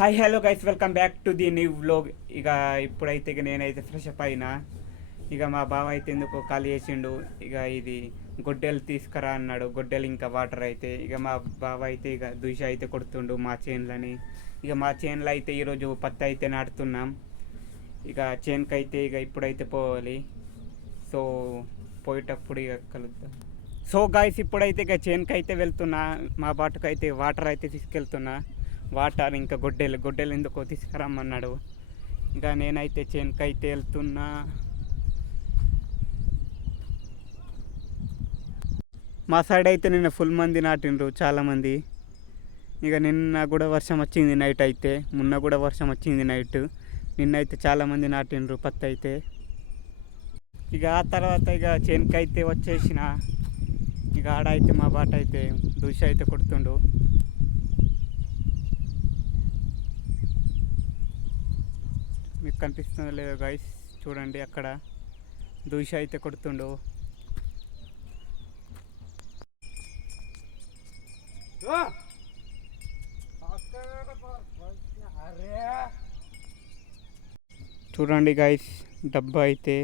Hi hello guys, welcome back to the new vlog. ఇక ఇప్పుడైతే నేనైతే ఫ్రెష్ అప్ అయినా. ఇక మా బావ అయితే ఎందుకో ఖాళీ చేసిండు. ఇక ఇది గొడ్డలు తీసుకురా అన్నాడు. గొడ్డలు ఇంకా వాటర్ అయితే ఇక మా బావ అయితే ఇక దుష అయితే కొడుతుండు మా చేన్లని. ఇక మా చేన్లో అయితే ఈరోజు పత్తి అయితే నాటుతున్నాం. ఇక చేనుకి అయితే ఇక ఇప్పుడైతే పోవాలి. సో పోయేటప్పుడు ఇక కలుద్దాం. సో గాయస్, ఇప్పుడైతే ఇక చేనుకి అయితే వెళ్తున్నా. మా బాటకు అయితే వాటర్ అయితే తీసుకెళ్తున్నా. వాటర్ ఇంకా గొడ్డెలు ఎందుకో తీసుకురమ్మన్నాడు. ఇంకా నేనైతే చేనుకి అయితే వెళ్తున్నా. మా సైడ్ అయితే నిన్న ఫుల్ మంది నాటిండ్రు, చాలామంది. ఇక నిన్న కూడా వర్షం వచ్చింది నైట్ అయితే, మొన్న కూడా వర్షం వచ్చింది నైట్. నిన్నైతే చాలామంది నాటిండ్రు పత్తి అయితే. ఇక ఆ తర్వాత ఇక చేనుకి అయితే వచ్చేసిన. ఇక ఆడ అయితే మా బాట అయితే దూష అయితే కొడుతుండు. మీకు కనిపిస్తుందో లేదో గైస్, చూడండి అక్కడ దూష అయితే కొడుతుండు. చూడండి గైస్, డబ్బా అయితే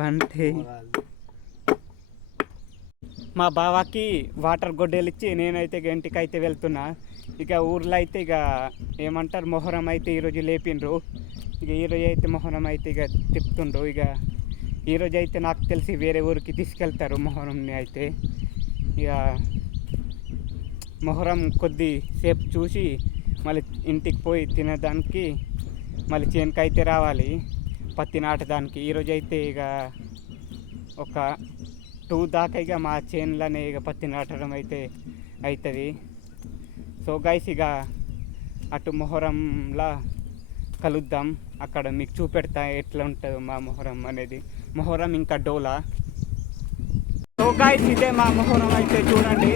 బంటి మా బావకి వాటర్ గొడ్డలు ఇచ్చి నేనైతే ఇంటికి అయితే వెళ్తున్నా. ఇక ఊర్లో అయితే ఇక ఏమంటారు, మొహరం అయితే ఈరోజు లేపిండ్రు. ఇక ఈరోజు అయితే మొహరం అయితే ఇక తిప్పుతుండ్రు. ఇక ఈరోజు అయితే నాకు తెలిసి వేరే ఊరికి తీసుకెళ్తారు మొహరంని అయితే. ఇక మొహరం కొద్దిసేపు చూసి మళ్ళీ ఇంటికి పోయి తినేదానికి మళ్ళీ చేనుకి అయితే రావాలి పత్తి నాటడానికి. ఈరోజు అయితే ఇక ఒక 2 దాకా ఇక మా చేనులోనే ఇక పత్తి నాటడం అయితే అవుతుంది. సో గైస్, ఇక అటు మొహరంలా కలుద్దాం. అక్కడ మీకు చూపెడతా ఎట్లా ఉంటుందో మా మొహరం అనేది. మొహరం ఇంకా డోలా. సో గైస్, ఇదే మా మొహరం అయితే చూడండి.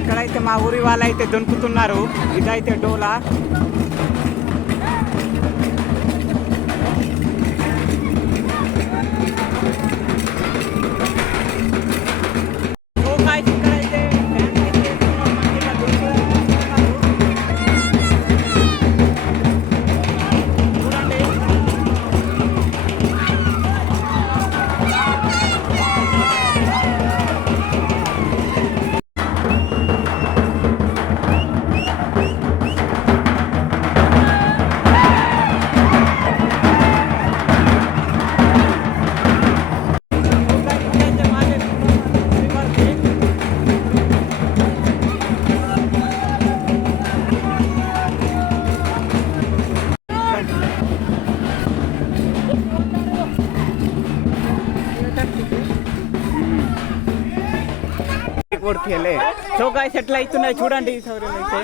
ఇక్కడైతే మా ఊరి వాళ్ళు అయితే దొనుకుతున్నారు. ఇదైతే డోలా. సో గాయ్స్, ఎట్లా అవుతున్నాయి చూడండి సౌర్యం అయితే.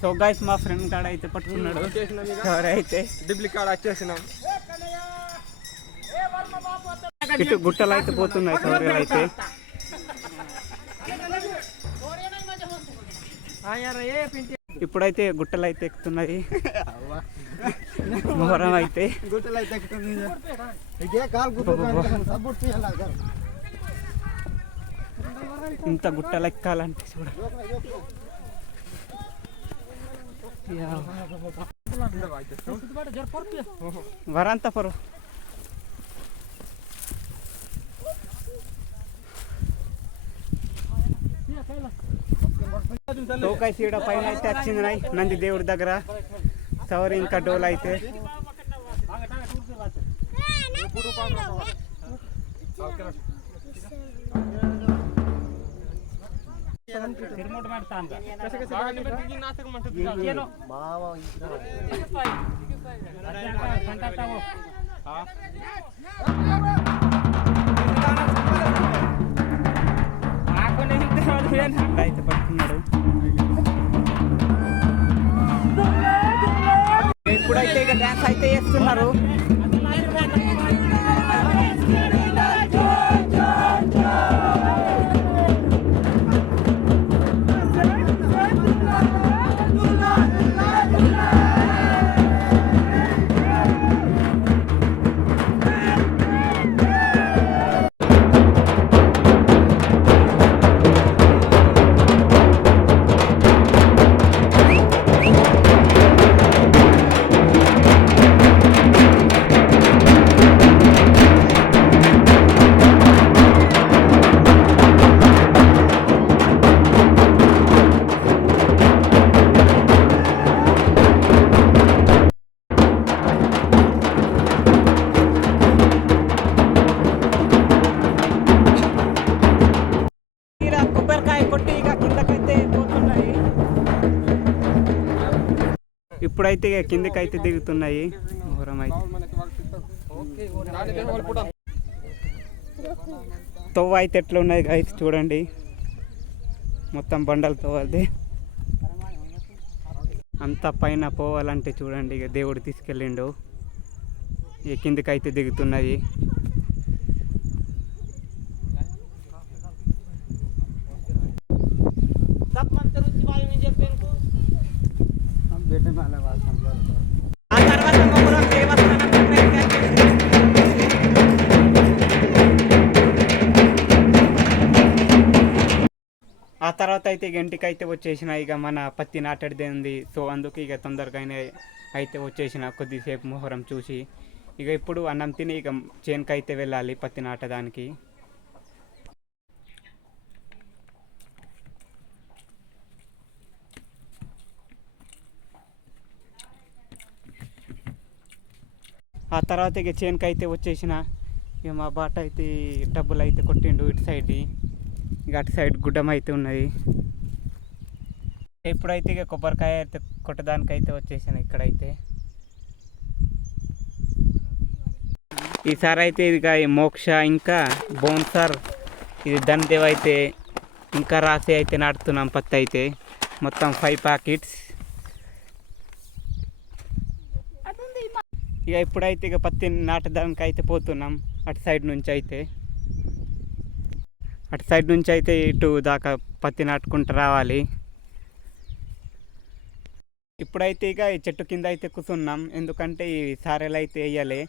సో గైస్, మా ఫ్రెండ్ కాడ అయితే పట్టుకున్నాడు. ఎవరైతే డిబ్లి కాడ వచ్చేసినాం. ఇటు గుట్టలు అయితే పోతున్నాయి సౌర్యాలు అయితే. ఇప్పుడైతే గుట్టలు అయితే ఎక్కుతున్నాయి. మొహరం అయితే ఇంత గుట్టలు ఎక్కాలంటే చూడ. వరంతా పరు తోకాయ సీడ పైన అయితే వచ్చింది నంది దేవుడి దగ్గర. సవరి ఇంకా డోల్ అయితే అయితే పట్టుకున్నాడు. ఇప్పుడైతే ఇక డ్యాన్స్ అయితే చేస్తున్నారు. ఇప్పుడైతే కిందకి అయితే దిగుతున్నాయి. తవ్వ అయితే ఎట్లా ఉన్నది గైస్ చూడండి, మొత్తం బండలు తవ్వాలి. అంత పైన పోవాలంటే చూడండి, ఇక దేవుడు తీసుకెళ్ళిండు. ఇక కిందకి అయితే దిగుతున్నాయి. ఆ తర్వాత అయితే ఇక ఇంటికి అయితే వచ్చేసిన. ఇక మన పత్తి నాటడిదే ఉంది, సో అందుకు ఇక తొందరగానే అయితే వచ్చేసిన. కొద్దిసేపు మొహరం చూసి ఇక ఇప్పుడు అన్నం తిని ఇక చేనుకి అయితే వెళ్ళాలి పత్తి నాటడానికి. ఆ తర్వాత ఇక చేనుకి అయితే వచ్చేసిన. ఇక మా బాట అయితే డబ్బులు అయితే కొట్టిండు ఇటు సైడ్, ఇక అటు సైడ్ గుడ్డం అయితే ఉన్నది. ఇప్పుడైతే ఇక కొబ్బరికాయ అయితే కొట్టడానికి అయితే వచ్చేసాను ఇక్కడైతే. ఈసారి అయితే ఇదిగా మోక్ష ఇంకా బోన్సర్ ఇది ధన్దేవ్ అయితే ఇంకా రాసి అయితే నాటుతున్నాం పత్తి అయితే. మొత్తం 5 ప్యాకెట్స్. ఇక ఇప్పుడైతే ఇక పత్తి నాటడానికి అయితే పోతున్నాం అటు సైడ్ నుంచి అయితే. అటు సైడ్ నుంచి అయితే ఇటు దాకా పత్తి నాటుకుంటూ రావాలి. ఇప్పుడైతే ఇక ఈ చెట్టు కింద అయితే కూర్చున్నాం, ఎందుకంటే ఈ సారెలు అయితే వేయాలి.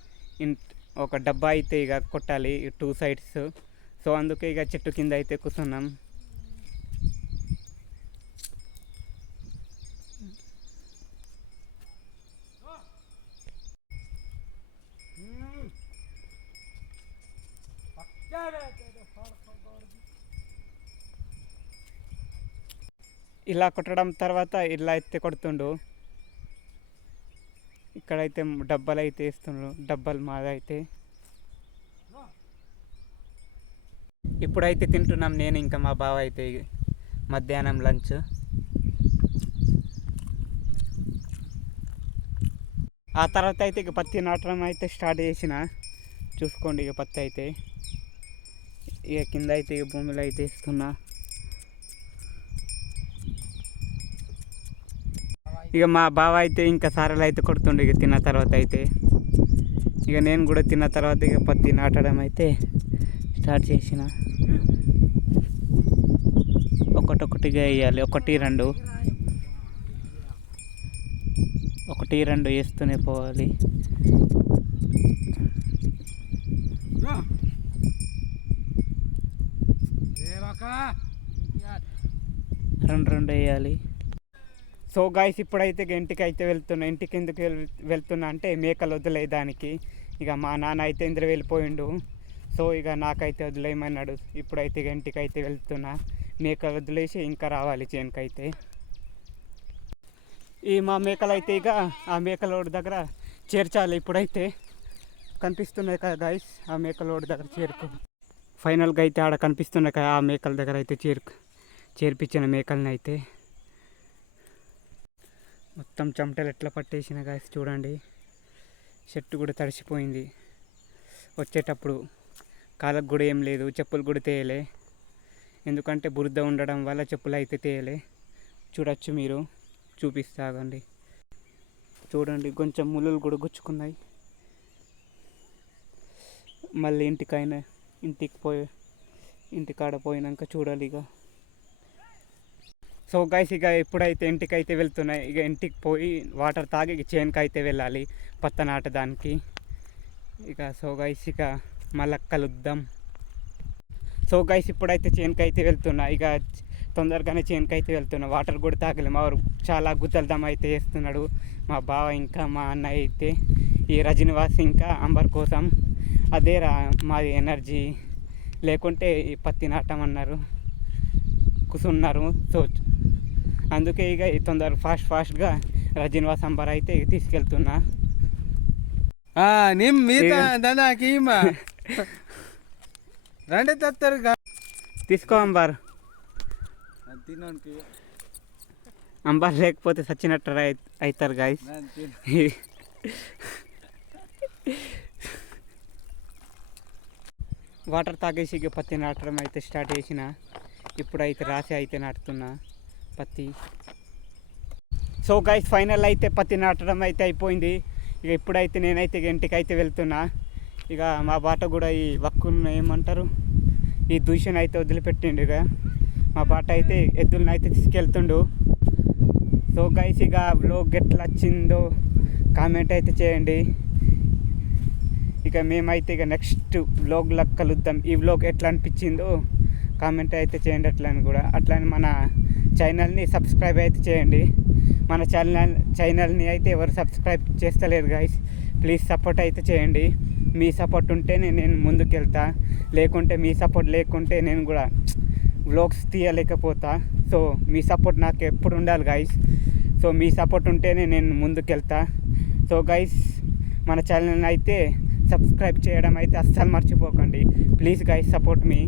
ఒక డబ్బా అయితే ఇక కొట్టాలి 2 సైడ్స్, సో అందుకే ఇక చెట్టు కింద అయితే కూర్చున్నాం. ఇలా కొట్టడం తర్వాత ఇలా అయితే కొడుతుండు. ఇక్కడైతే డబ్బాలు అయితే వేస్తుండ్రు, డబ్బాలు మాదైతే. ఇప్పుడైతే తింటున్నాం నేను ఇంకా మా బావ అయితే మధ్యాహ్నం లంచ్. ఆ తర్వాత అయితే ఇక పత్తి నాటడం అయితే స్టార్ట్ చేసిన. చూసుకోండి ఇక పత్తి అయితే ఇక కింద అయితే ఇక భూమిలో అయితే వేస్తున్నా. ఇక మా బావ అయితే ఇంకా సారలు అయితే కొడుతుండే ఇక తిన్న తర్వాత అయితే. ఇక నేను కూడా తిన్న తర్వాత ఇక పత్తి నాటడం అయితే స్టార్ట్ చేసిన. ఒకటొకటిగా వేయాలి, 1 2 వేస్తూనే పోవాలి. 2 వేయాలి. సో గాయస్ ఇప్పుడైతే ఇంటికి అయితే వెళ్తున్నా. ఇంటికి ఎందుకు వెళ్తున్నా అంటే మేకలు వదిలేయడానికి. ఇక మా నాన్న అయితే ఇంద్ర వెళ్ళిపోయిండు, సో ఇక నాకైతే వదిలేయమన్నాడు. ఇప్పుడైతే ఇక ఇంటికి అయితే వెళ్తున్నా. మేకలు వదిలేసి ఇంకా రావాలి చేనుకైతే. ఈ మా మేకలు అయితే ఇక ఆ మేకలోడి దగ్గర చేర్చాలి. ఇప్పుడైతే కనిపిస్తున్నాయి కదా గాయస్, ఆ మేకలోడి దగ్గర చేరుకు ఫైనల్గా అయితే ఆడ కనిపిస్తున్నాయి కదా, ఆ మేకల దగ్గర అయితే చేర్పించిన మేకల్ని అయితే. మొత్తం చెమటలు ఎట్లా పట్టేసిన గాయస్ చూడండి. షర్టు కూడా తడిసిపోయింది. వచ్చేటప్పుడు కాళ్ళకు కూడా ఏం లేదు, చెప్పులు కూడా తేయలే, ఎందుకంటే బురద ఉండడం వల్ల చెప్పులు అయితే తేయలే. చూడొచ్చు మీరు, చూపిస్తాగండి. చూడండి కొంచెం ముళ్ళులు కూడా గుచ్చుకున్నాయి. మళ్ళీ ఇంటికాడ పోయినాక చూడాలి ఇక. సో గైస్ ఇక ఎప్పుడైతే ఇంటికైతే వెళ్తున్నాయి, ఇక ఇంటికి పోయి వాటర్ తాగి చేనుకి అయితే వెళ్ళాలి పత్త నాటడానికి ఇక. సో గైస్ ఇక మళ్ళీ కలుద్దాం. సో గైస్ ఇప్పుడైతే చేనుకి అయితే వెళ్తున్నా, ఇక తొందరగానే చేనుకి అయితే వెళ్తున్నా. వాటర్ కూడా తాగలే, మా ఊరు చాలా గుద్దలదం అయితే వేస్తున్నాడు మా బావ ఇంకా మా అన్న అయితే. ఈ రజనివాస్ ఇంకా అంబర్ కోసం అదే మాది ఎనర్జీ, లేకుంటే ఈ పత్తి నాటమన్నారు కూర్చున్నారు. సో అందుకే ఇక ఫాస్ట్గా రజనివాస్ అంబర్ అయితే తీసుకెళ్తున్నా. రండి తెస్తారు తీసుకో అంబర్. అంబర్ లేకపోతే సచ్చినట్టు అవుతారు గాయస్. వాటర్ తాగేసి ఇక పత్తి నాటడం అయితే స్టార్ట్ చేసిన. ఇప్పుడైతే రాసి అయితే నాటుతున్నా పత్తి. సో గైస్ ఫైనల్ అయితే పత్తి నాటడం అయితే అయిపోయింది. ఇక ఇప్పుడైతే నేనైతే ఇంటికి అయితే వెళ్తున్నా. ఇక మా బాట కూడా ఈ వక్కును ఏమంటారు, ఈ దూషణ అయితే వదిలిపెట్టిండు. ఇక మా బాట అయితే ఎద్దులను అయితే తీసుకెళ్తుండు. సో గైస్ ఇక వ్లాగ్ ఎట్లా వచ్చిందో కామెంట్ అయితే చేయండి. ఇక మేమైతే ఇక నెక్స్ట్ వ్లాగ్లో కలుద్దాం. ఈ వ్లాగ్ ఎట్లా అనిపించిందో కామెంట్ అయితే చేయండి. అట్లని మన ఛానల్ని సబ్స్క్రైబ్ అయితే చేయండి. మన ఛానల్ని అయితే ఎవరు సబ్స్క్రైబ్ చేస్తలేరు గైస్, ప్లీజ్ సపోర్ట్ అయితే చేయండి. మీ సపోర్ట్ ఉంటేనే నేను ముందుకు వెళ్తా, లేకుంటే మీ సపోర్ట్ లేకుంటే నేను కూడా వ్లాగ్స్ తీయలేకపోతా. సో మీ సపోర్ట్ నాకు ఎప్పుడు ఉండాలి గైస్. సో మీ సపోర్ట్ ఉంటేనే నేను ముందుకు వెళ్తా. సో గైస్ మన ఛానల్ని అయితే సబ్స్క్రైబ్ చేయడం అయితే అస్సలు మర్చిపోకండి. Please guys support me.